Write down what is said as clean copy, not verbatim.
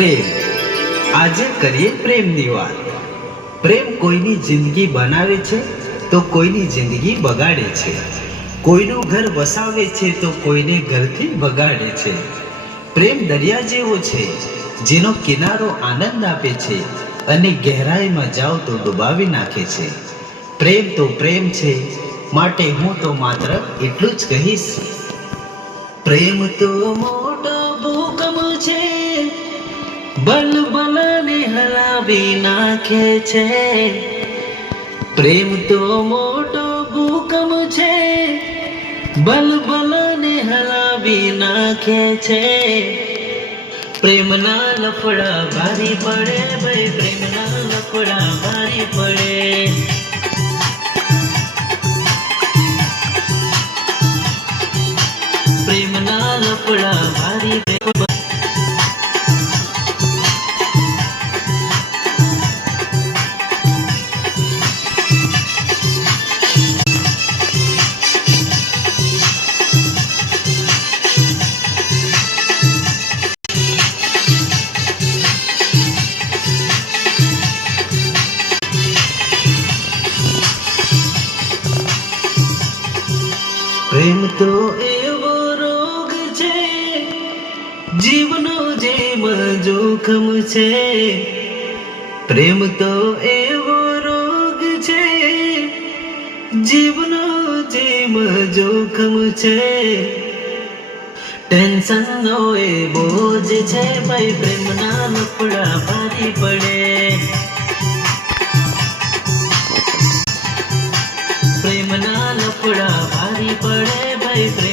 પ્રેમ. આજે કરીએ પ્રેમની વાત. પ્રેમ કોઈની જિંદગી બનાવે છે તો કોઈની જિંદગી બગાડે છે. કોઈનું ઘર વસાવે છે તો કોઈને ઘરથી બગાડે છે. પ્રેમ દરિયા જેવો છે જેનો કિનારો આનંદ આપે છે અને ગહેરાઈમાં જાઓ તો ડુબાવી નાખે છે. પ્રેમ તો પ્રેમ છે, માટે હું તો માત્ર એટલું જ કહીશ. પ્રેમ તો મોટો ભૂકંપ છે, બલબલને હલાવી નાખે છે. પ્રેમ તો મોટો ભૂકંપ છે, બલબલને હલાવી નાખે છે. પ્રેમના લફડા ભારી પડે ભાઈ, પ્રેમના લફડા ભારી પડે. પ્રેમના લફડા ભારી પડે. પ્રેમ તો એવો રોગ છે, જીવનો જેમ જોખમ છે. પ્રેમ તો એવો રોગ છે, જીવનો જેમ જોખમ છે. ટેન્શનનો એ બોજ છે ભાઈ, પ્રેમના લફડા ભારી પડે. પ્રેમના લફડા ભારી પડે ભાઈ.